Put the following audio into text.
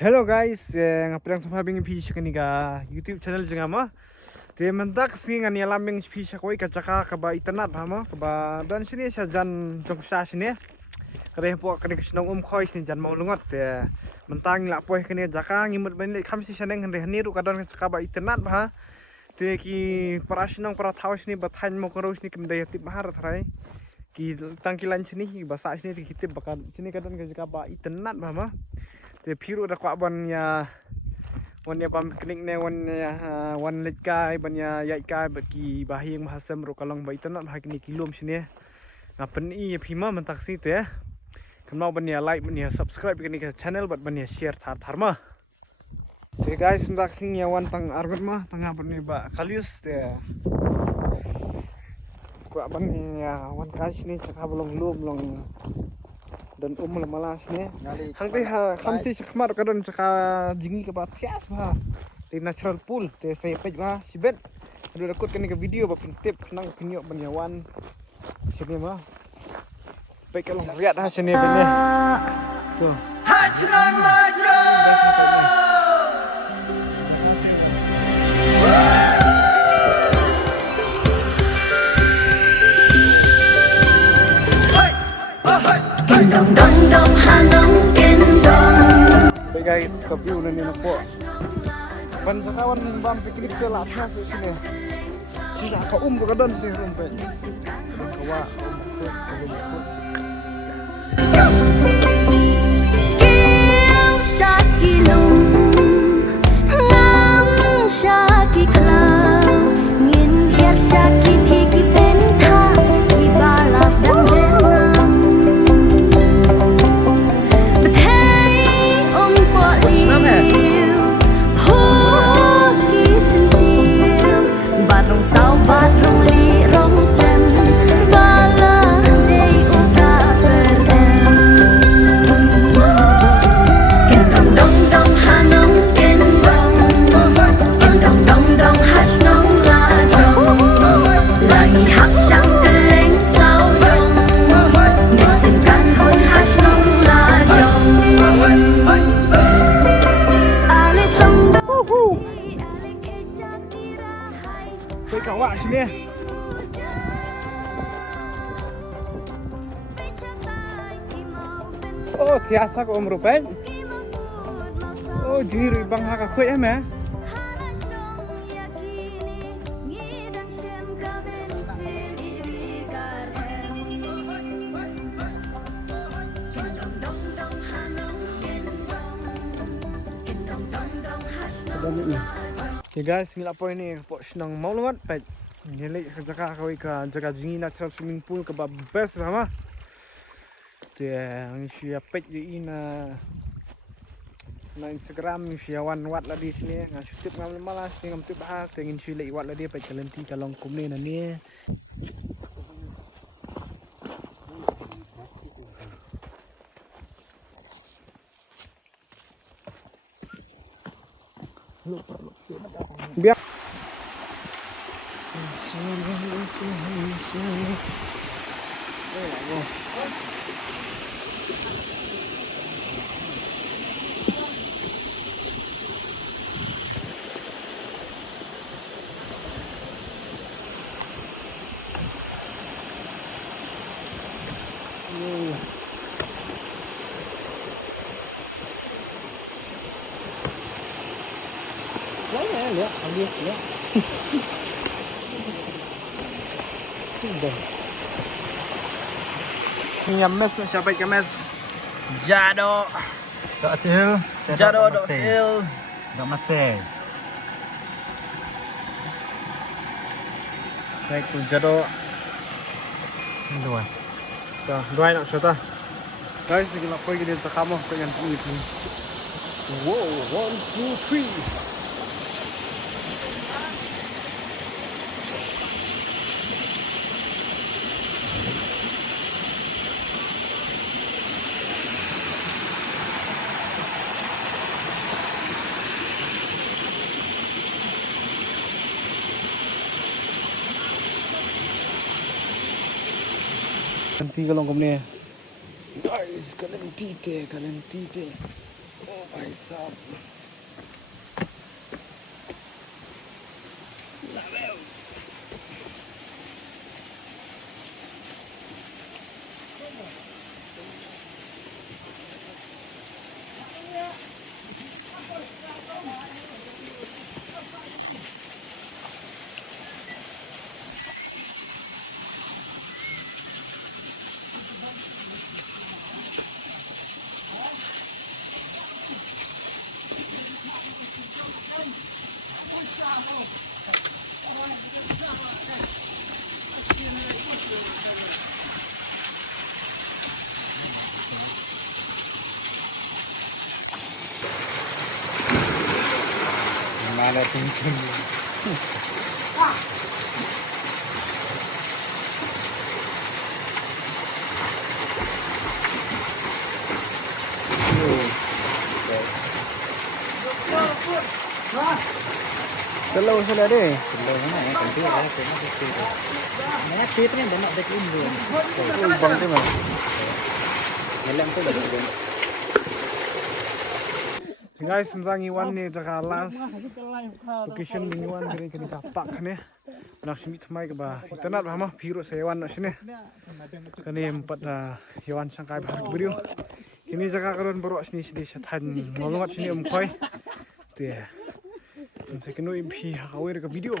Hello guys, ngapain sama bingin pisah kaniga YouTube channel jenga ma. Te mentak sing ngani alaming pisah koi kacaka kaba internet hama kaba dan sini sajan jongsa sini. Kare po kani kisnong khoi sini jan mau lungot te mentang la poi kani jaka ngimut bani khamsi saneng hande haniru kadon kaba internet ba. Te ki parasnong para thau sini bathan mo karo sini kimdai tip bahar thrai. Ki tangkilan sini basa sini kitip bakan sini kadon kaba internet ba ma. Te phiru da kwa ban ya wan ya pam knik ne wan ya wan lit kai ban ya yai kai ba ki bahing mahasam ro kalong ba internet ha kini kilom sini ngapen I phima man taksi te kamau ban ya like ban ya subscribe kini ka channel bat ban ya share thar ma te guys mdak sing ya wan tang arbet ma tanga ban ni ba kalius te kwa ban ya wan kai sini saka bolong lum long dan malas nih hangti khamsi sekhmar kadon saka jingi ke batias bah di natural pool te saya pej bah sibet aduh dakut kani ke video ba tip kenang pinyok banyawan sini mah baik kalau lihat sini benih tuh Dong dong dong hanong gendong. Baik guys, ke view nanti nampak. Ban sakawan bam piknik ke latas sini. Sisa ka tu kadon sih rumpet. Kawa Kêu shakilum, ngam shakiklau, ngin hiar shaki tiki penta, ibalas dan jernam. kawa sini. Oh, tiasa ko rumpet. Oh, jiri bang haka kue ya. Okay guys, ngila po ini po senang mau lungat pet. Nyelik jaka kau ka jaga jingi natural swimming pool ke best sama. Dia ni sia pet di ina na Instagram ni sia wan wat la di sini ngan YouTube ngam malas ngam tip ha tengin sia lek wat la dia pet kalenti kalong kumne na ni. Biar lihat, lihat. Ini mes siapa yang mes? Jado. Dok sil. Jado dok sil. Dok mesti. Baik tu jado. Dua. Dah, dua nak sudah. Guys, kita lapor kita kamu dengan ini. Wow, 1, 2, 3. Nanti kalau kau ni, guys, kalian tite. Oh, Vai sab. Mana cincin. Slow sila deh. Belum mana ya, tentu ya, kena itu. Mana cipnya banyak dekin dulu. Bang tu mah. Dalam tu dah. Guys, mendang iwan ni jaga last location ni iwan kini kini kapak ni. Nak simit mai ke bah. Internet bah mah biru saya iwan nak sini. Kini empat iwan sangkai bahar biru. Kini jaga karon baru sini sini setan malumat sini koi. Tiada. Saya kena impi hakawir ke video.